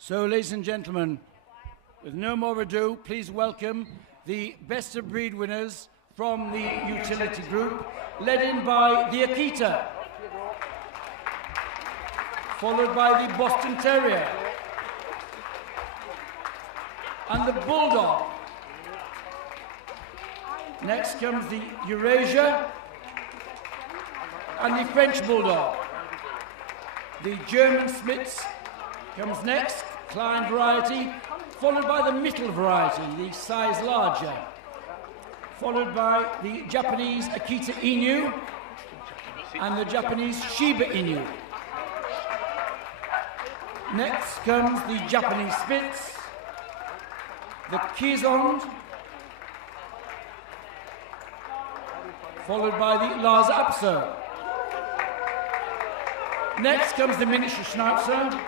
So, ladies and gentlemen, with no more ado, please welcome the best of breed winners from the utility group, led in by the Akita, followed by the Boston Terrier, and the Bulldog. Next comes the Eurasia and the French Bulldog. The German Spitz comes next, Klein variety, followed by the Mittel variety, the size larger, followed by the Japanese Akita Inu and the Japanese Shiba Inu. Next comes the Japanese Spitz, the Kizond, followed by the Lhasa Apso. Next comes the miniature Schnauzer,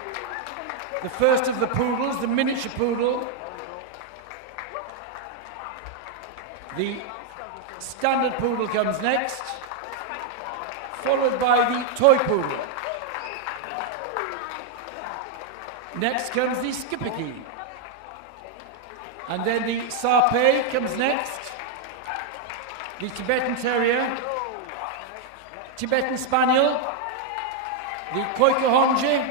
the first of the poodles, the miniature poodle. The standard poodle comes next, followed by the toy poodle. Next comes the Schipperke. And then the Sarpei comes next, the Tibetan Terrier, Tibetan Spaniel, the Koikahonji,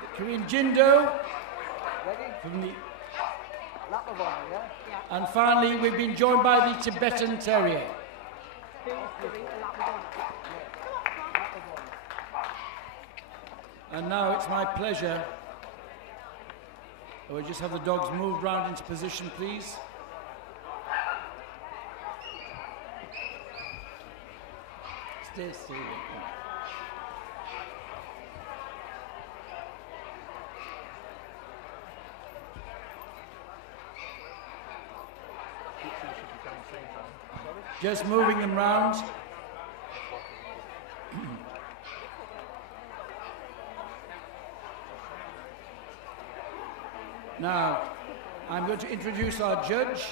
the Korean Jindo, from the, and finally we've been joined by the Tibetan Terrier. And now it's my pleasure. We'll just have the dogs moved round into position, please. Stay still. Just moving them round. Now, I'm going to introduce our judge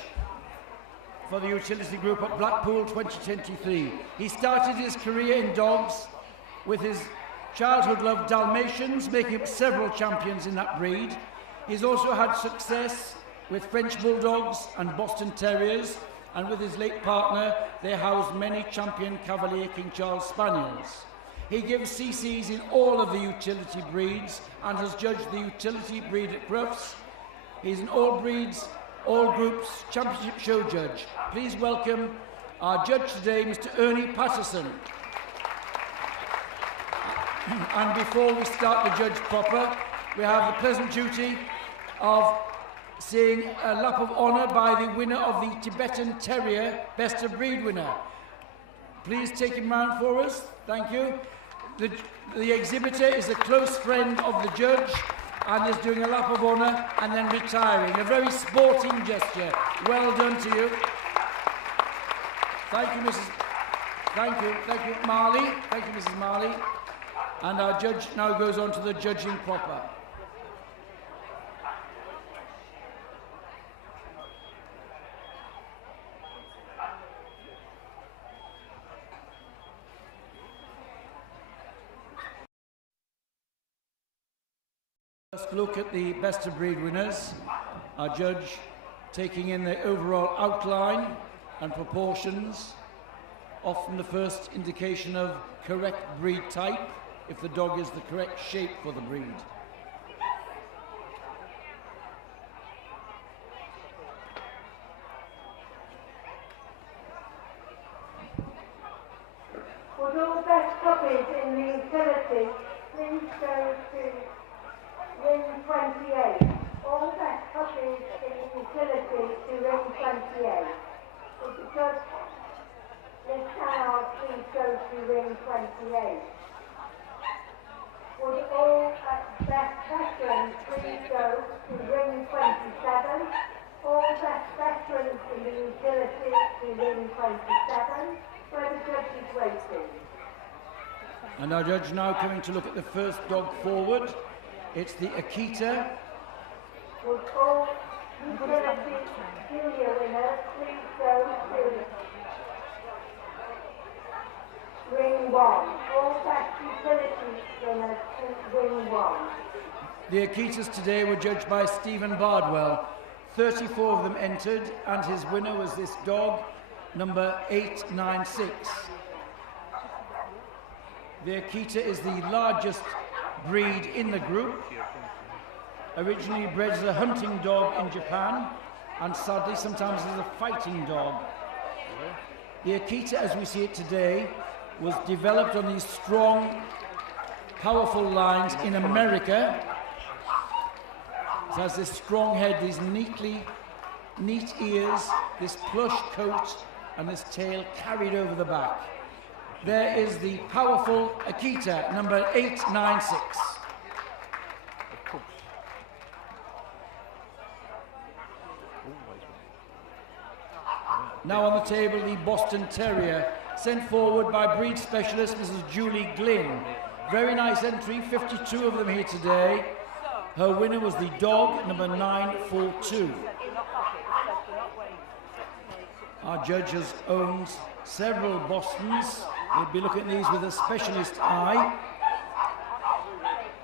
for the utility group at Blackpool 2023. He started his career in dogs with his childhood love Dalmatians, making up several champions in that breed. He's also had success with French Bulldogs and Boston Terriers, and with his late partner, they housed many champion Cavalier King Charles Spaniels. He gives CCs in all of the utility breeds and has judged the utility breed at Crufts. He's an all breeds, all groups championship show judge. Please welcome our judge today, Mr. Ernie Patterson. And before we start the judge proper, we have the pleasant duty of seeing a lap of honour by the winner of the Tibetan Terrier Best of Breed winner. Please take him round for us. Thank you. The exhibitor is a close friend of the judge and is doing a lap of honour and then retiring. A very sporting gesture. Well done to you. Thank you, Mrs. Thank you, Marley. Thank you, Mrs. Marley. And our judge now goes on to the judging proper. Let's look at the best of breed winners. Our judge taking in the overall outline and proportions, often the first indication of correct breed type, if the dog is the correct shape for the breed. Would all best puppies in the utility please go to ring 28. All best puppies in the utility to ring 28. Would the judge, Miss Cannard, please go to ring 28. Would all best veterans please go to ring 27. All best veterans in the utility to ring 27, where the judge is waiting. And our judge now coming to look at the first dog forward. It's the Akita. Would all utility junior winners please go to ring 1. one. All best utility runners win one. The Akitas today were judged by Stephen Bardwell. 34 of them entered, and his winner was this dog, number 896. The Akita is the largest breed in the group. Originally bred as a hunting dog in Japan, and sadly sometimes as a fighting dog. The Akita, as we see it today, was developed on these strong, powerful lines in America. It has this strong head, these neat ears, this plush coat, and this tail carried over the back. There is the powerful Akita, number 896. Now on the table, the Boston Terrier, sent forward by breed specialist Mrs. Julie Glynn. Very nice entry, 52 of them here today. Her winner was the dog, number 942. Our judge has owned several Bostons. He'll be looking at these with a specialist eye.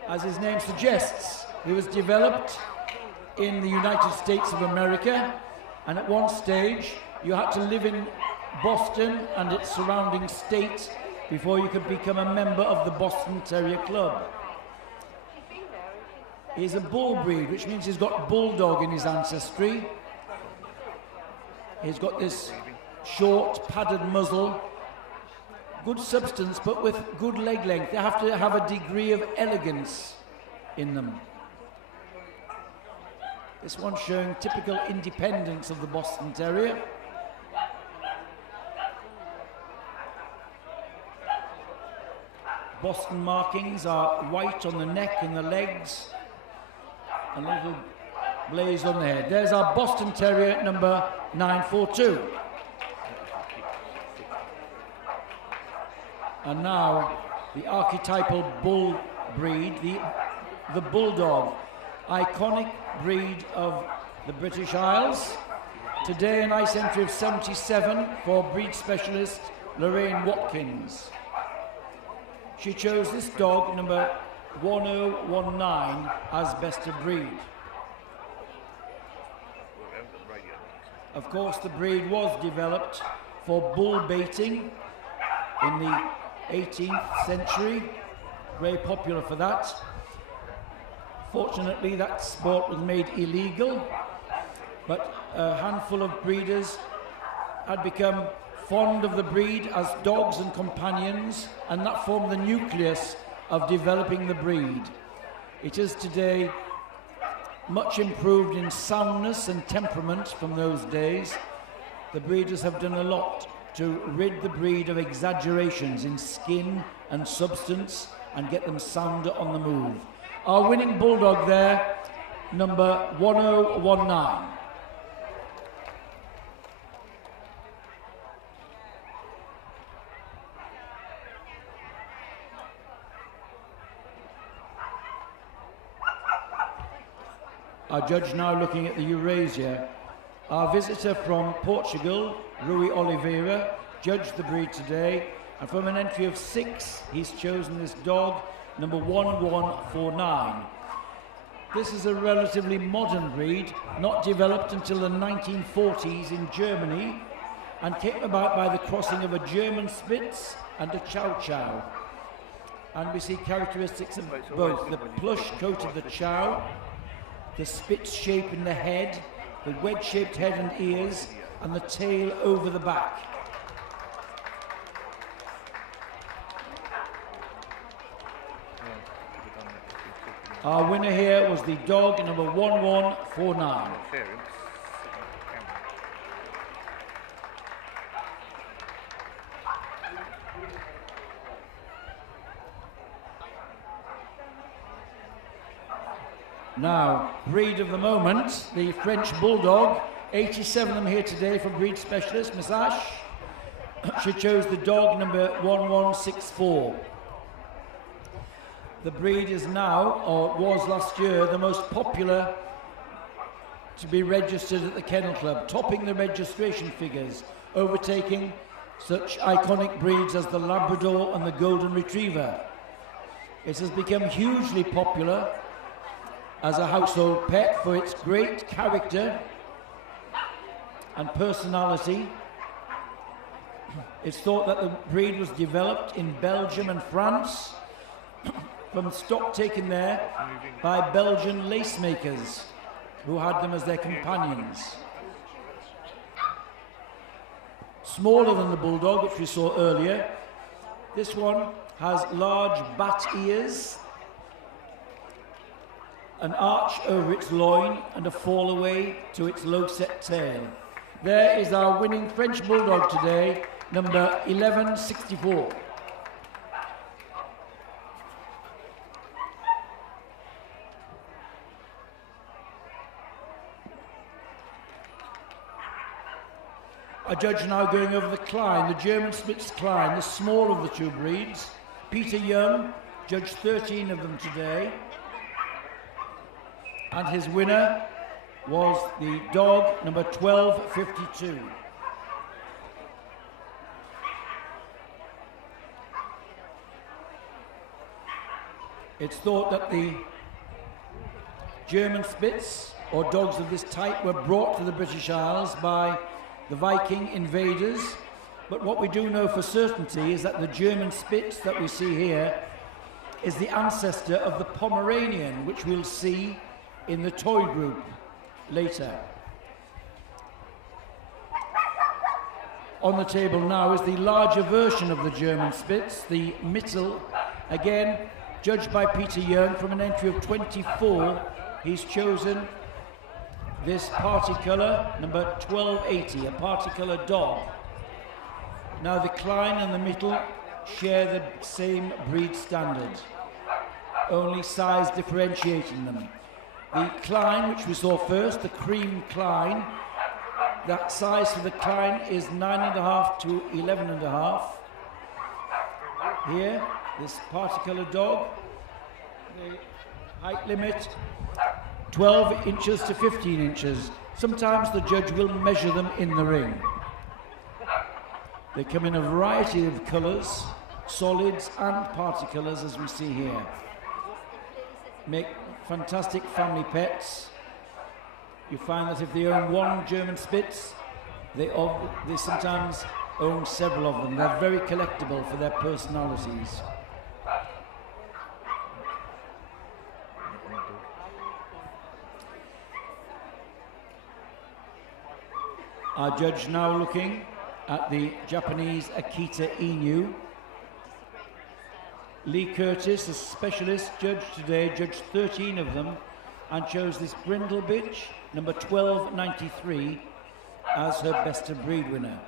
As his name suggests, he was developed in the United States of America, and at one stage you had to live in Boston and its surrounding state before you could become a member of the Boston Terrier Club. He's a bull breed, which means he's got bulldog in his ancestry. He's got this short, padded muzzle, good substance, but with good leg length. They have to have a degree of elegance in them. This one's showing typical independence of the Boston Terrier. Boston markings are white on the neck and the legs, and a little blaze on the head. There's our Boston Terrier, number 942. And now the archetypal bull breed, the bulldog, iconic breed of the British Isles. Today a nice entry of 77 for breed specialist Lorraine Watkins. She chose this dog, number 1019, as best of breed. Of course, the breed was developed for bull baiting in the 18th century. Very popular for that. Fortunately, that sport was made illegal, but a handful of breeders had become fond of the breed as dogs and companions, and that formed the nucleus of developing the breed. It is today much improved in soundness and temperament from those days. The breeders have done a lot to rid the breed of exaggerations in skin and substance and get them sounder on the move. Our winning bulldog there, number 1019. Our judge now looking at the Eurasia. Our visitor from Portugal, Rui Oliveira, judged the breed today, and from an entry of 6, he's chosen this dog, number 1149. This is a relatively modern breed, not developed until the 1940s in Germany, and came about by the crossing of a German Spitz and a Chow Chow. And we see characteristics of both: the plush coat of the Chow, the Spitz shape in the head, the wedge-shaped head and ears, and the tail over the back. Our winner here was the dog, number 1149. Now, breed of the moment, the French Bulldog. 87 of them here today from breed specialist, Miss Ash. She chose the dog, number 1164. The breed is now, or was last year, the most popular to be registered at the Kennel Club, topping the registration figures, overtaking such iconic breeds as the Labrador and the Golden Retriever. It has become hugely popular as a household pet for its great character and personality. It's thought that the breed was developed in Belgium and France from stock taken there by Belgian lace makers who had them as their companions. Smaller than the Bulldog, which we saw earlier, this one has large bat ears, an arch over its loin and a fall away to its low set tail. There is our winning French Bulldog today, number 1164. A judge now going over the Klein, the German Spitz Klein, the small of the two breeds. Peter Young judged 13 of them today. And his winner was the dog number 1252. It's thought that the German Spitz, or dogs of this type, were brought to the British Isles by the Viking invaders, but what we do know for certainty is that the German Spitz that we see here is the ancestor of the Pomeranian, which we'll see in the toy group later. On the table now is the larger version of the German Spitz, the Mittel, again judged by Peter Young from an entry of 24. He's chosen this party colour, number 1280, a party colour dog. Now the Klein and the Mittel share the same breed standard, only size differentiating them. The Klein, which we saw first, the cream Klein, that size for the Klein is 9.5 to 11.5. Here, this party colour dog, the height limit 12 inches to 15 inches. Sometimes the judge will measure them in the ring. They come in a variety of colours, solids and party colours, as we see here. Make fantastic family pets. You find that if they own one German Spitz, they sometimes own several of them. They're very collectible for their personalities. Our judge now looking at the Japanese Akita Inu. Lee Curtis, a specialist judge today, judged 13 of them and chose this brindle bitch, number 1293, as her best of breed winner.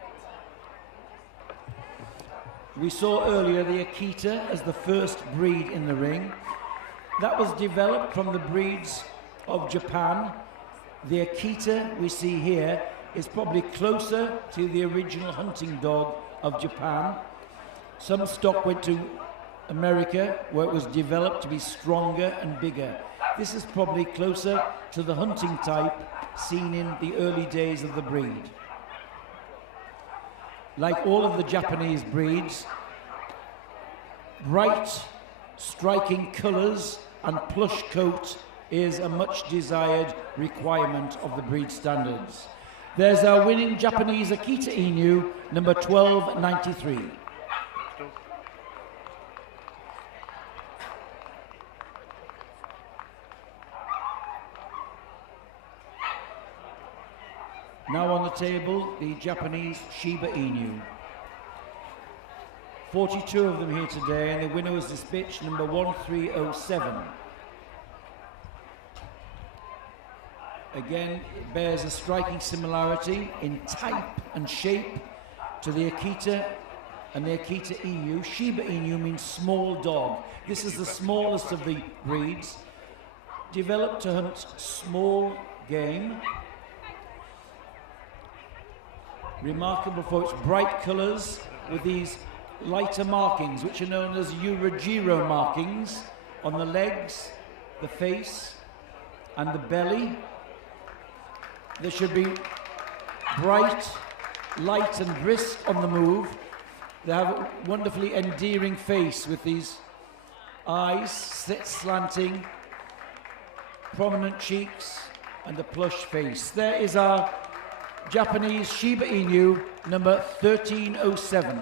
We saw earlier the Akita as the first breed in the ring. That was developed from the breeds of Japan. The Akita we see here is probably closer to the original hunting dog of Japan. Some stock went to America, where it was developed to be stronger and bigger. This is probably closer to the hunting type seen in the early days of the breed. Like all of the Japanese breeds, bright, striking colours and plush coat is a much desired requirement of the breed standards. There's our winning Japanese Akita Inu, number 1293. Now on the table, the Japanese Shiba Inu. 42 of them here today, and the winner was this bitch, number 1307. Again, it bears a striking similarity in type and shape to the Akita and the Akita Inu. Shiba Inu means small dog. This is the smallest of the breeds, developed to hunt small game. Remarkable for its bright colours with these lighter markings, which are known as Urajiro markings, on the legs, the face, and the belly. They should be bright, light and brisk on the move, They have a wonderfully endearing face with these eyes slanting, prominent cheeks, and a plush face. There is our Japanese Shiba Inu, number 1307.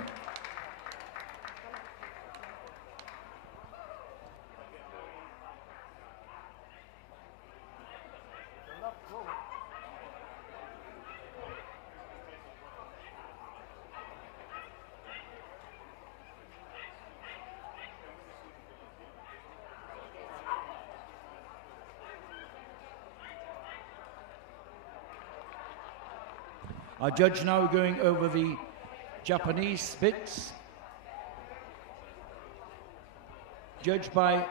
Our judge now going over the Japanese Spitz. Judged by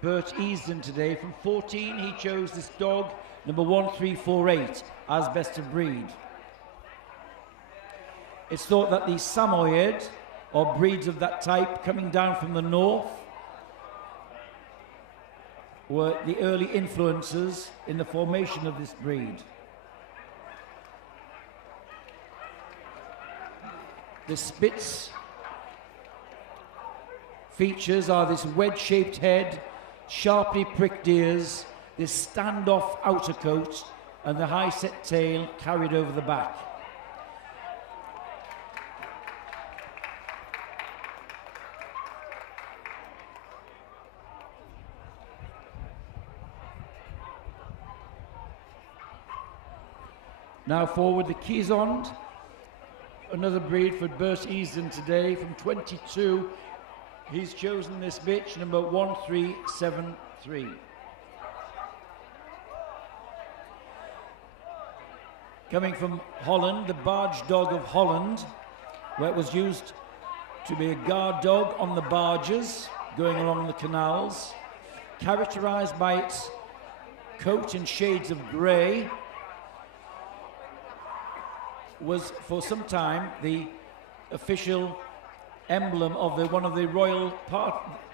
Bert Easton today. From 14, he chose this dog, number 1348, as best of breed. It's thought that the Samoyed, or breeds of that type coming down from the north, were the early influences in the formation of this breed. The Spitz features are this wedge-shaped head, sharply pricked ears, this standoff outer coat, and the high-set tail carried over the back. Now forward the Kizond, another breed for Bert Easton today. From 22, he's chosen this bitch, number 1373. Coming from Holland, the barge dog of Holland, where it was used to be a guard dog on the barges going along the canals, characterized by its coat in shades of grey, was for some time the official emblem of one of the royal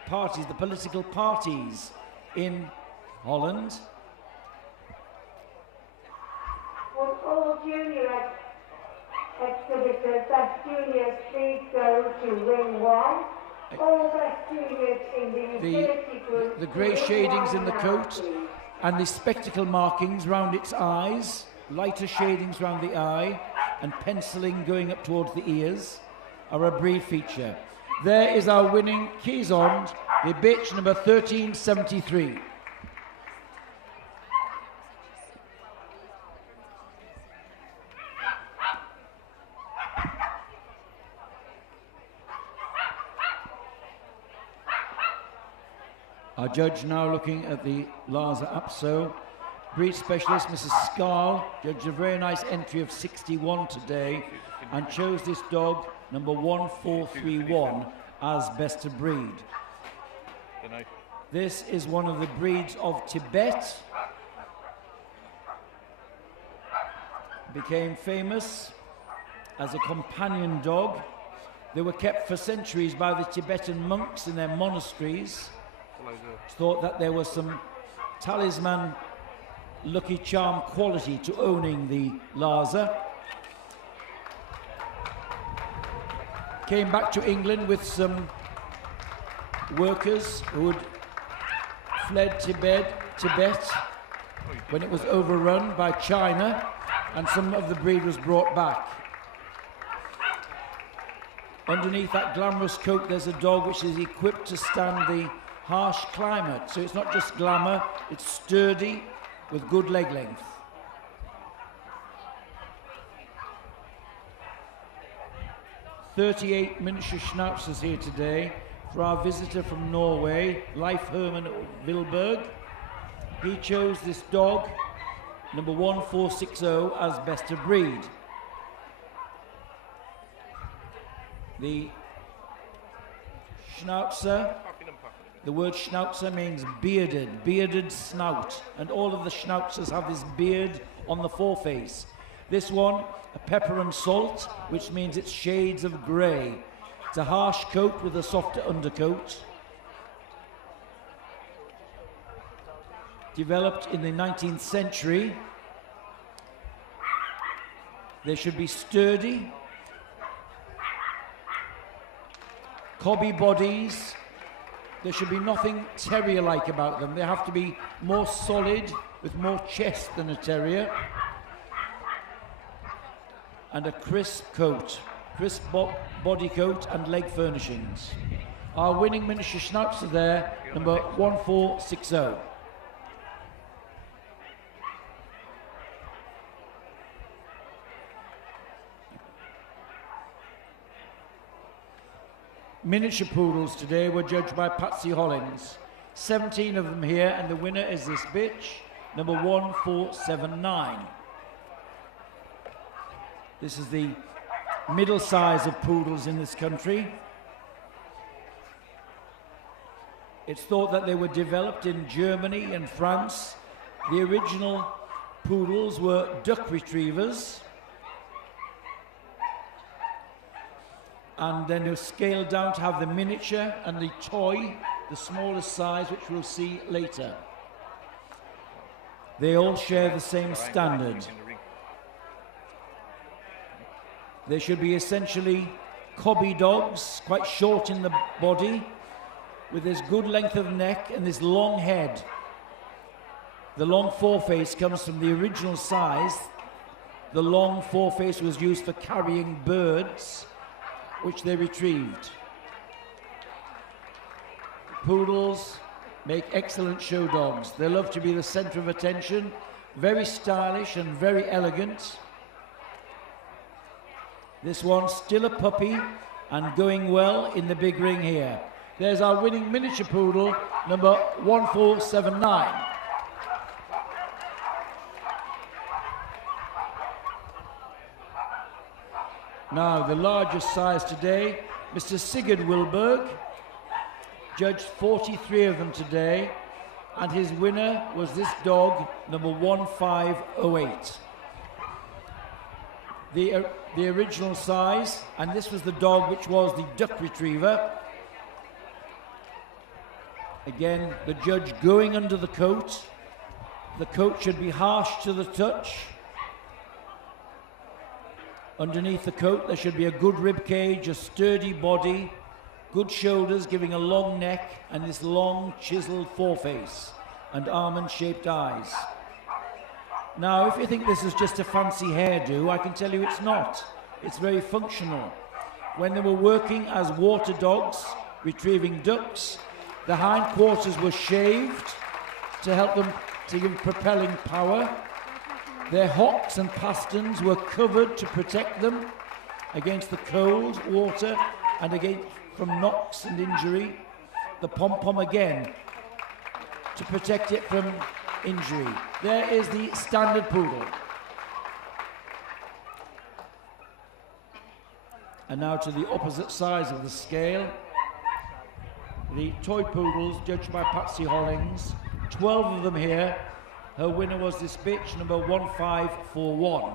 parties, the political parties in Holland. Would all junior exhibitors, best juniors, please go to ring 1? All best juniors in the utility group. The grey shadings in the coat and the spectacle markings round its eyes, lighter shadings round the eye, and penciling going up towards the ears are a breed feature. There is our winning Kizond, the bitch number 1373. Our judge now looking at the Lhasa Apso. Breed specialist Mrs. Scarl judged a very nice entry of 61 today and chose this dog, number 1431, as best of breed. This is one of the breeds of Tibet. Became famous as a companion dog. They were kept for centuries by the Tibetan monks in their monasteries. It's thought that there was some talisman, lucky charm quality to owning the Lhasa. Came back to England with some workers who had fled Tibet when it was overrun by China, and some of the breed was brought back. Underneath that glamorous coat there's a dog which is equipped to stand the harsh climate, so it's not just glamour, it's sturdy with good leg length. "38 miniature schnauzers here today for our visitor from Norway, Leif Herman Vilberg. He chose this dog, number 1460, as best of breed. The Schnauzer, the word Schnauzer means bearded snout, and all of the Schnauzers have this beard on the foreface. This one, a pepper and salt, which means it's shades of grey. It's a harsh coat with a softer undercoat. Developed in the 19th century. They should be sturdy cobby bodies. There should be nothing terrier-like about them. They have to be more solid, with more chest than a terrier. And a crisp coat, crisp body coat and leg furnishings. Our winning miniature Schnauzer there, number 1460. Miniature poodles today were judged by Patsy Hollins. 17 of them here, and the winner is this bitch, number 1479. This is the middle size of poodles in this country. It's thought that they were developed in Germany and France. The original poodles were duck retrievers, and then they were scaled down to have the miniature and the toy, the smallest size, which we'll see later. They all share the same standard. They should be essentially cobby dogs, quite short in the body, with this good length of neck and this long head. The long foreface comes from the original size. The long foreface was used for carrying birds, which they retrieved. Poodles make excellent show dogs. They love to be the center of attention, very stylish and very elegant. This one's still a puppy and going well in the big ring here. There's our winning miniature poodle, number 1479. Now, the largest size today, Mr. Sigurd Wilberg, judged 43 of them today, and his winner was this dog, number 1508. The original size, and this was the dog which was the duck retriever. Again, the judge going under the coat. The coat should be harsh to the touch. Underneath the coat, there should be a good rib cage, a sturdy body, good shoulders giving a long neck, and this long chiseled foreface and almond-shaped eyes. Now, if you think this is just a fancy hairdo, I can tell you it's not. It's very functional. When they were working as water dogs, retrieving ducks, the hindquarters were shaved to help them to give propelling power. Their hocks and pasterns were covered to protect them against the cold, water, and against from knocks and injury. The pom-pom again to protect it from injury. There is the standard poodle. And now to the opposite sides of the scale. The toy poodles judged by Patsy Hollins. 12 of them here. Her winner was this bitch, number 1541.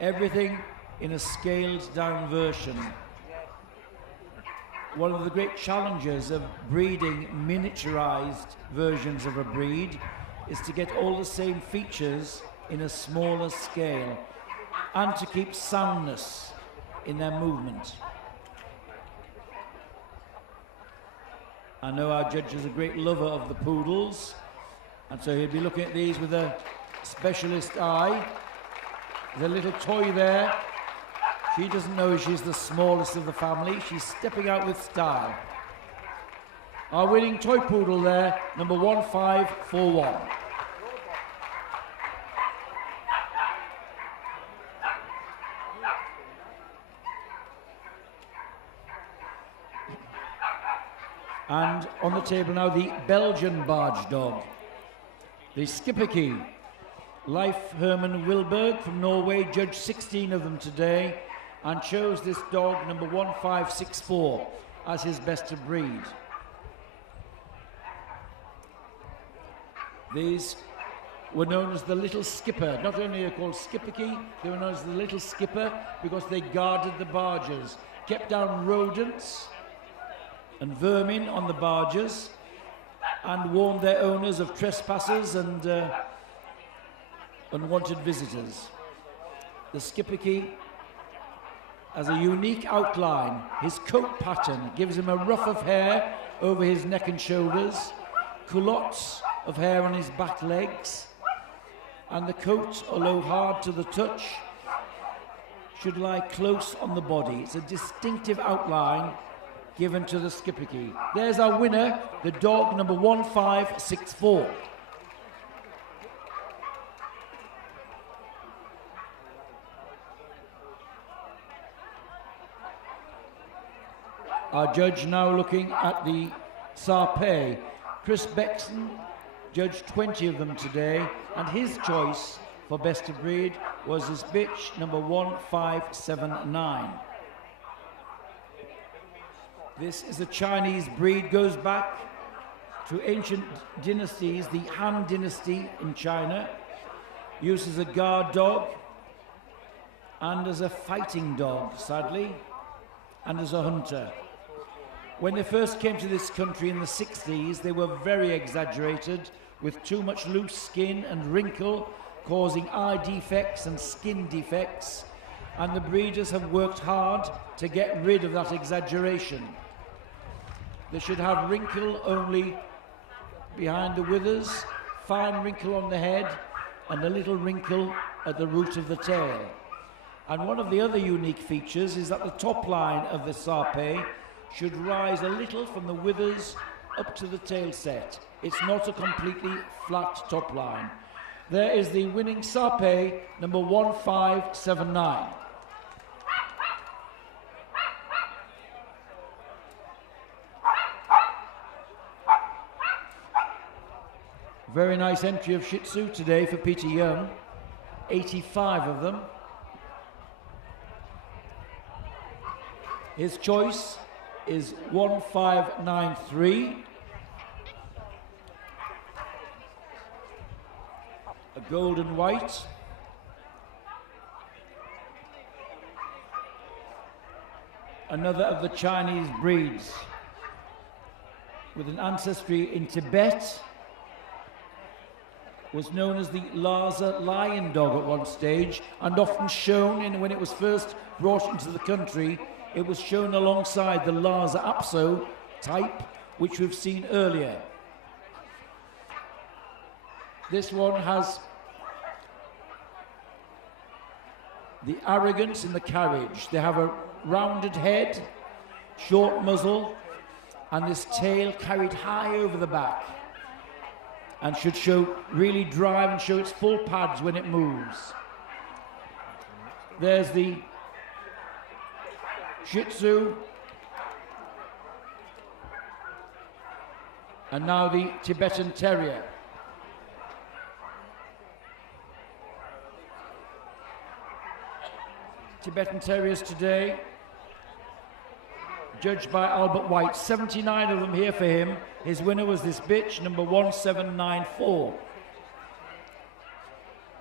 Everything in a scaled down version. One of the great challenges of breeding miniaturized versions of a breed is to get all the same features in a smaller scale and to keep soundness in their movement. I know our judge is a great lover of the poodles, and so he'll be looking at these with a specialist eye. There's a little toy there. She doesn't know she's the smallest of the family. She's stepping out with style. Our winning toy poodle there, number 1541. And on the table now, the Belgian barge dog, the Skipperkey. Leif Herman Wilberg from Norway judged 16 of them today and chose this dog, number 1564, as his best of breed. These were known as the Little Skipper. Not only are they called Skipperkey, they were known as the Little Skipper because they guarded the barges, kept down rodents and vermin on the barges, and warned their owners of trespassers and unwanted visitors. The Skipperkey has a unique outline. His coat pattern gives him a ruff of hair over his neck and shoulders, culottes of hair on his back legs, and the coat, although hard to the touch, should lie close on the body. It's a distinctive outline given to the Schipperke. There's our winner, the dog number 1564. Our judge now looking at the Sarpé. Chris Bexon judged 20 of them today, and his choice for best of breed was this bitch number 1579. This is a Chinese breed, goes back to ancient dynasties, the Han dynasty in China, used as a guard dog and as a fighting dog, sadly, and as a hunter. When they first came to this country in the 60s, they were very exaggerated, with too much loose skin and wrinkle, causing eye defects and skin defects, and the breeders have worked hard to get rid of that exaggeration. They should have wrinkle only behind the withers, fine wrinkle on the head, and a little wrinkle at the root of the tail. And one of the other unique features is that the top line of the Sarpé should rise a little from the withers up to the tail set. It's not a completely flat top line. There is the winning Sarpé, number 1579. Very nice entry of Shih Tzu today for Peter Young, 85 of them. His choice is 1593. A gold and white. Another of the Chinese breeds with an ancestry in Tibet. Was known as the Lhasa lion dog at one stage, and often shown in, when it was first brought into the country, it was shown alongside the Lhasa Apso type, which we've seen earlier. This one has the arrogance in the carriage. They have a rounded head, short muzzle, and this tail carried high over the back, and should show, really drive and show its full pads when it moves. There's the Shih Tzu, and now the Tibetan Terrier. Tibetan Terriers today, judged by Albert White, 79 of them here for him. His winner was this bitch, number 1794.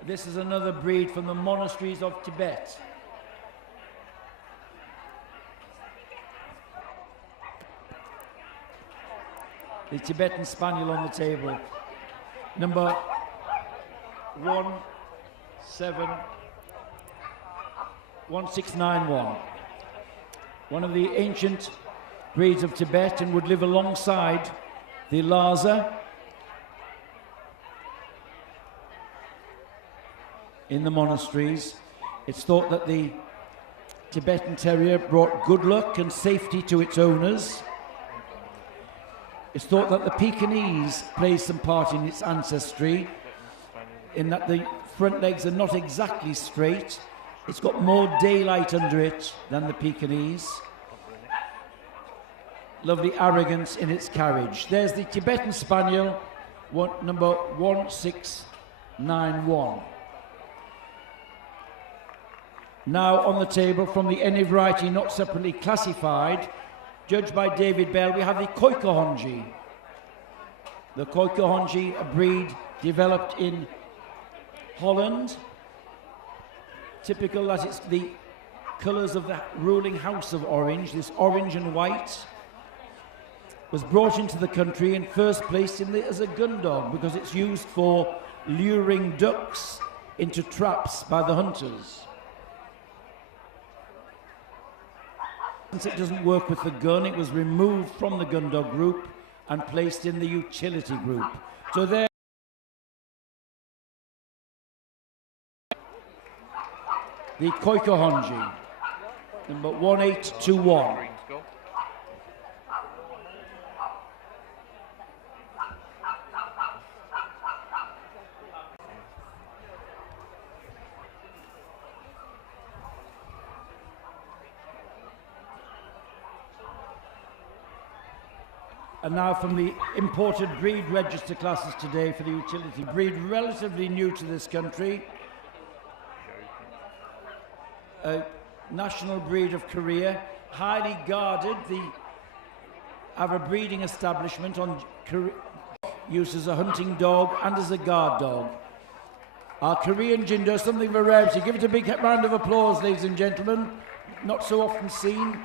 This is another breed from the monasteries of Tibet. The Tibetan Spaniel on the table, number 1691. One of the ancient breeds of Tibet, and would live alongside the Lhasa in the monasteries. It's thought that the Tibetan Terrier brought good luck and safety to its owners. It's thought that the Pekingese plays some part in its ancestry, in that the front legs are not exactly straight. It's got more daylight under it than the Pekingese. Lovely arrogance in its carriage. There's the Tibetan Spaniel, number 1691. Now on the table, from the any variety not separately classified, judged by David Bell, we have the Koikahonji. The Koikahonji, a breed developed in Holland. Typical that it's the colours of the ruling house of Orange, this orange and white. Was brought into the country and first placed as a gun dog because it's used for luring ducks into traps by the hunters. Since it doesn't work with the gun, it was removed from the gun dog group and placed in the utility group. So there, the Koikohonji, number 1821. And now from the imported breed register classes today for the utility breed, relatively new to this country. A national breed of Korea, highly guarded. They have a breeding establishment on used as a hunting dog and as a guard dog. Our Korean Jindo, something of a rarity. Give it a big round of applause, ladies and gentlemen. Not so often seen.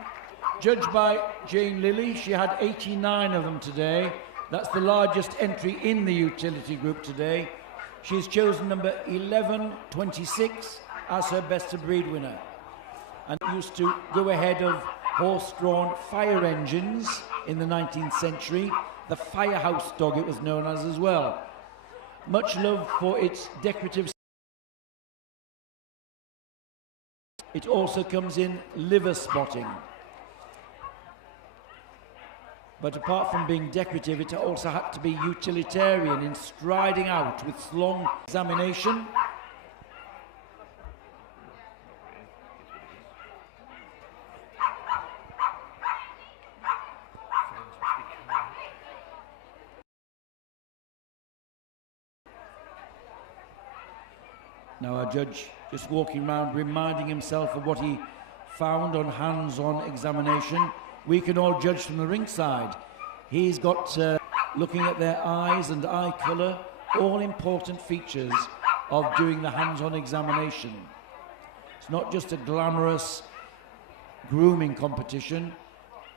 Judged by Jane Lilly, she had 89 of them today. That's the largest entry in the utility group today. She's chosen number 1126 as her best of breed winner. And used to go ahead of horse-drawn fire engines in the 19th century. The firehouse dog it was known as well. Much love for its decorative. It also comes in liver spotting. But apart from being decorative, it also had to be utilitarian in striding out with long examination. Now our judge just walking around reminding himself of what he found on hands-on examination. We can all judge from the ringside. He's got, looking at their eyes and eye colour, all important features of doing the hands-on examination. It's not just a glamorous grooming competition.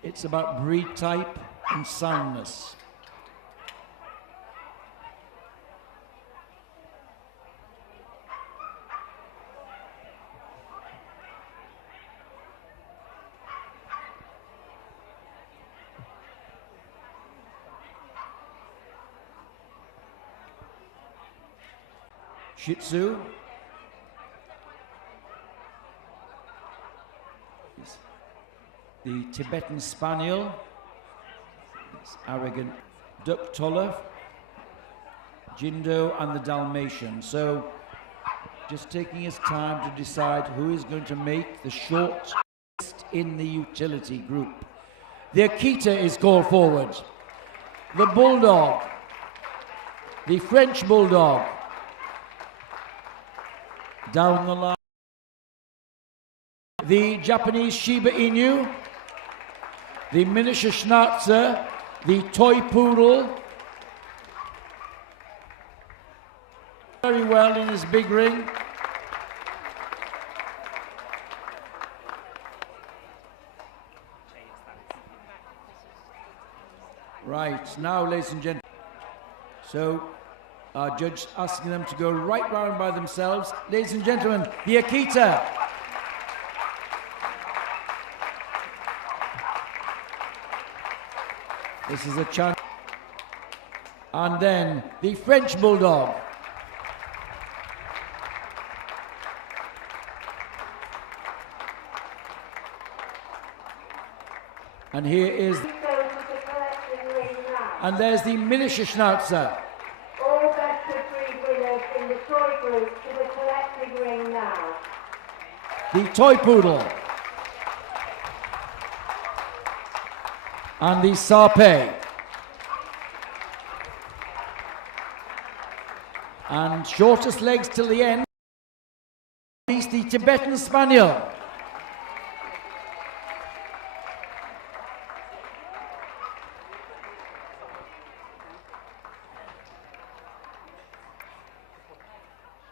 It's about breed type and soundness. Shih Tzu. The Tibetan Spaniel. It's arrogant. Duck Toller. Jindo and the Dalmatian. So just taking his time to decide who is going to make the short list in the utility group. The Akita is called forward. The Bulldog. The French Bulldog. Down the line, the Japanese Shiba Inu, the miniature Schnauzer, the toy poodle, very well in his big ring. Right, now ladies and gentlemen, so our judge asking them to go right round by themselves. Ladies and gentlemen, the Akita. This is a chance. And then the French Bulldog. And here is, and there's the miniature Schnauzer. To the collecting ring now. The toy poodle. And the Sarpe. And shortest legs till the end. At the Tibetan Spaniel.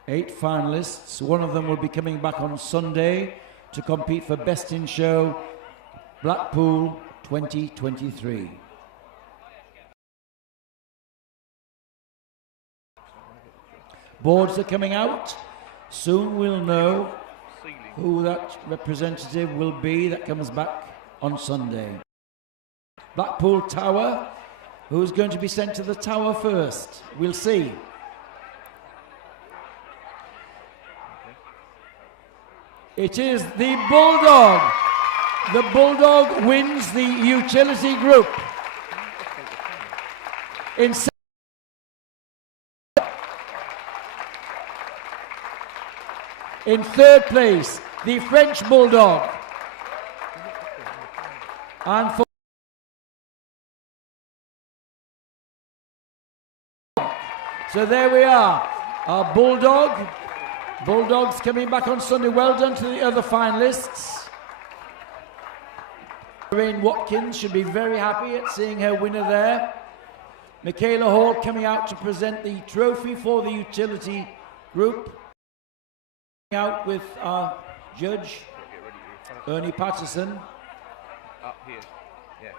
Eight finalists. One of them will be coming back on Sunday to compete for Best in Show Blackpool 2023. Boards are coming out. Soon we'll know who that representative will be that comes back on Sunday. Blackpool Tower, who's going to be sent to the Tower first? We'll see. It is the Bulldog. The Bulldog wins the utility group. In third place, the French Bulldog. And so there we are, our Bulldogs coming back on Sunday. Well done to the other finalists. Lorraine Watkins should be very happy at seeing her winner there. Michaela Hall coming out to present the trophy for the utility group. Out with our judge, Ernie Patterson. Up here, yeah.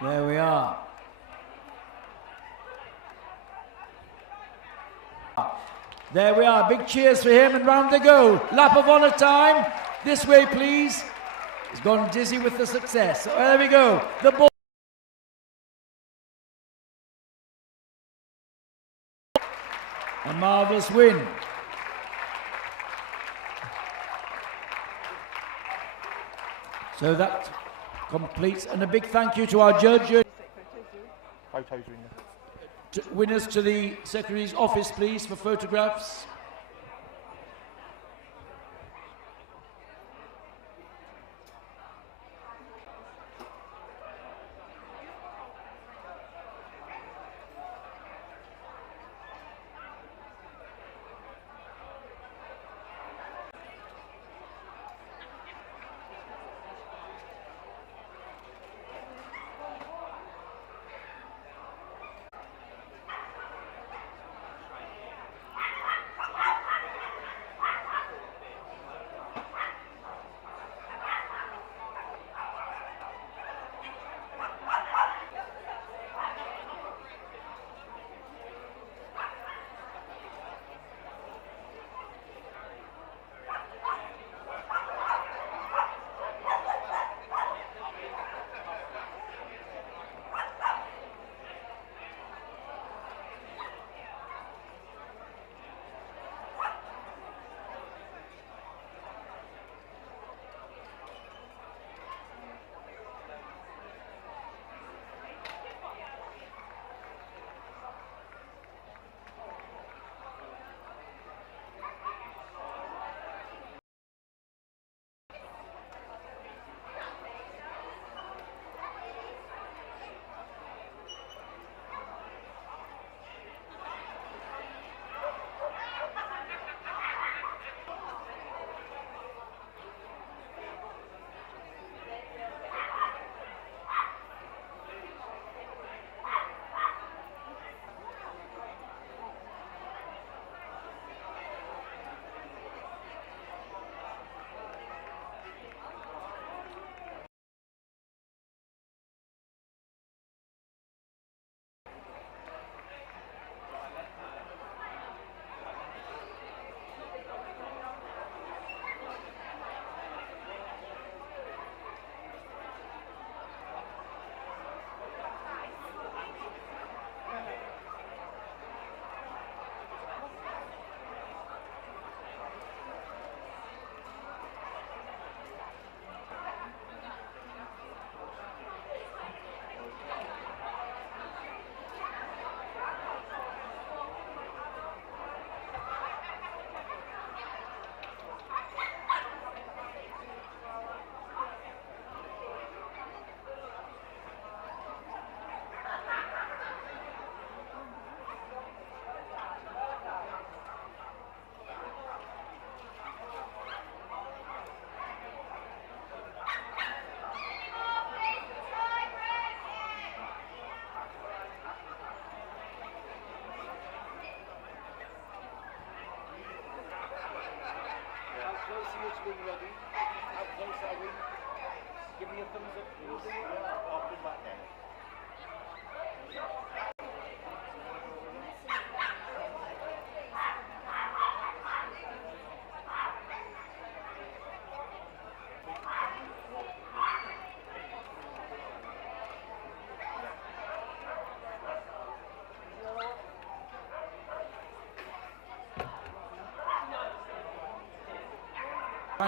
There we are. There we are. Big cheers for him, and round they go. Lap of honour time. This way, please. He's gone dizzy with the success. So there we go. The ball. A marvellous win. So that completes, and a big thank you to our judge. Photos are in there. Winners to the Secretary's office, please, for photographs.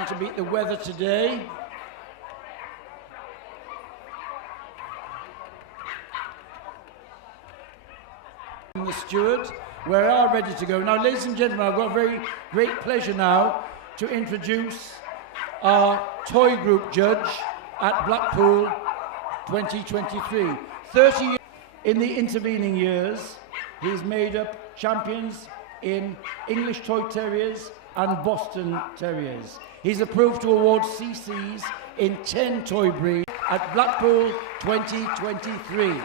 trying to beat the weather today. The steward, we are ready to go. Now, ladies and gentlemen, I've got a very great pleasure now to introduce our toy group judge at Blackpool 2023. 30 years in the intervening years, he's made up champions in English Toy Terriers and Boston Terriers. He's approved to award CCs in 10 toy breeds at Blackpool 2023.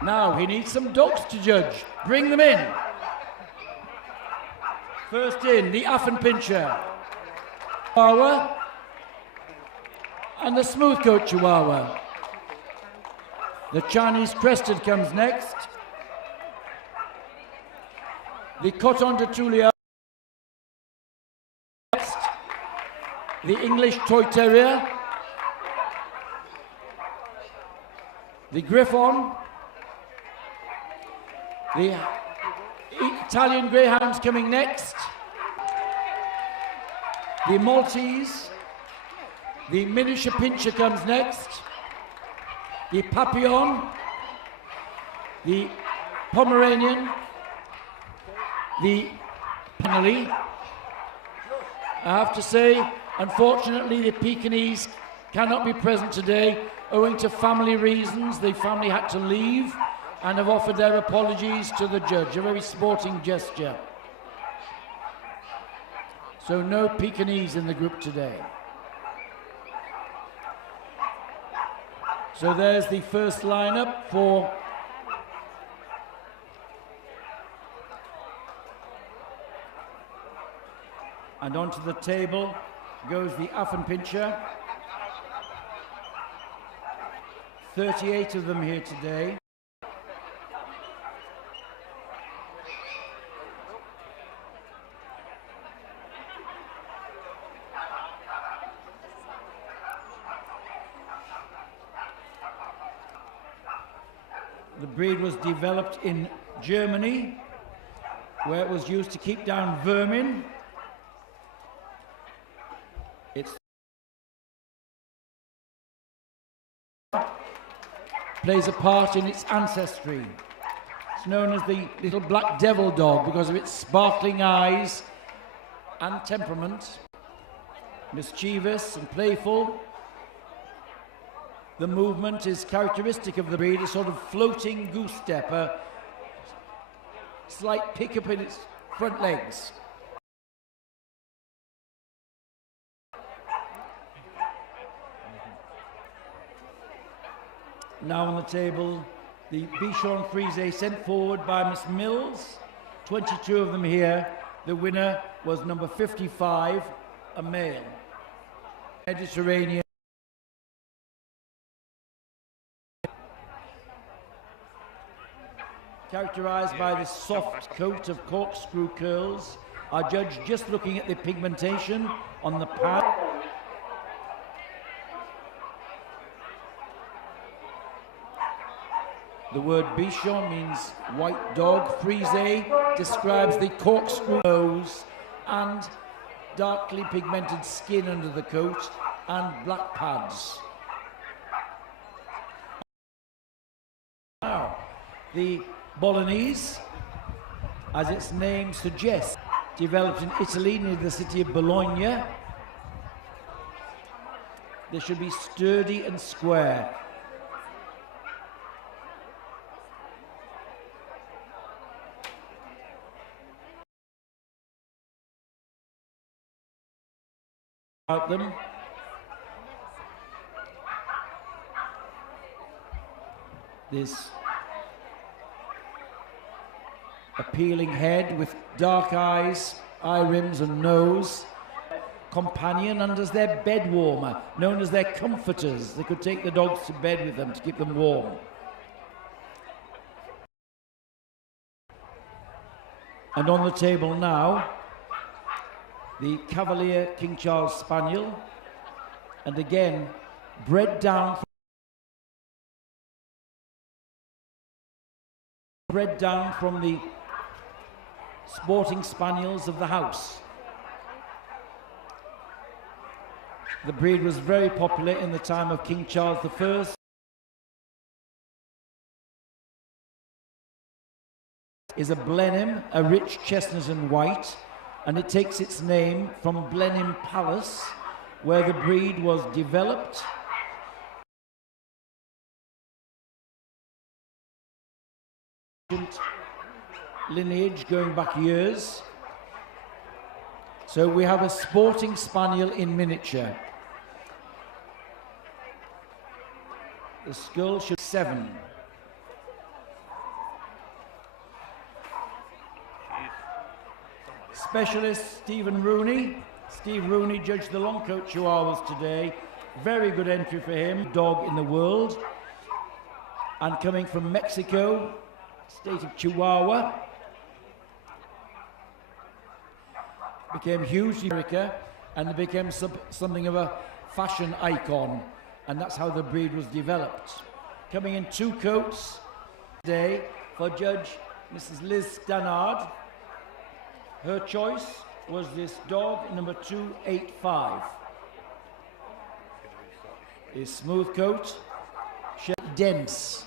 Now he needs some dogs to judge. Bring them in. First in, the Affenpinscher Chihuahua and the Smoothcoat Chihuahua. The Chinese Crested comes next. The Coton de Tulia. Next, the English Toy Terrier. The Griffon. The Italian Greyhounds coming next. The Maltese. The Miniature Pinscher comes next. The Papillon. The Pomeranian. The Pekingese. I have to say, unfortunately, the Pekingese cannot be present today owing to family reasons. The family had to leave and have offered their apologies to the judge, a very sporting gesture. So no Pekingese in the group today. So there's the first lineup for and onto the table goes the Affenpinscher. 38 of them here today. The breed was developed in Germany, where it was used to keep down vermin. It plays a part in its ancestry. It's known as the little black devil dog because of its sparkling eyes and temperament. Mischievous and playful. The movement is characteristic of the breed, a sort of floating goose step, a slight pickup in its front legs. Now on the table, the Bichon Frise sent forward by Miss Mills. 22 of them here. The winner was number 55, a male. Mediterranean. Characterized by this soft coat of corkscrew curls. Our judge just looking at the pigmentation on the pad. The word Bichon means white dog. Frise describes the corkscrew nose and darkly pigmented skin under the coat and black pads. Now, the Bolognese, as its name suggests, developed in Italy near the city of Bologna. They should be sturdy and square. About them. This appealing head with dark eyes, eye rims and nose. Companion and as their bed warmer, known as their comforters. They could take the dogs to bed with them to keep them warm. And on the table now, the Cavalier King Charles Spaniel, and again, bred down from the sporting spaniels of the house. The breed was very popular in the time of King Charles I. Is a Blenheim, a rich chestnut and white, and it takes its name from Blenheim Palace, where the breed was developed. Lineage going back years. So we have a sporting spaniel in miniature. The skull should be 7. Specialist Stephen Rooney. Steve Rooney judged the long coat Chihuahuas today. Very good entry for him. Dog in the world. And coming from Mexico, state of Chihuahua. Became huge in America and became something of a fashion icon. And that's how the breed was developed. Coming in 2 coats today for Judge Mrs. Liz Stannard. Her choice was this dog, number 285. His smooth coat, dense.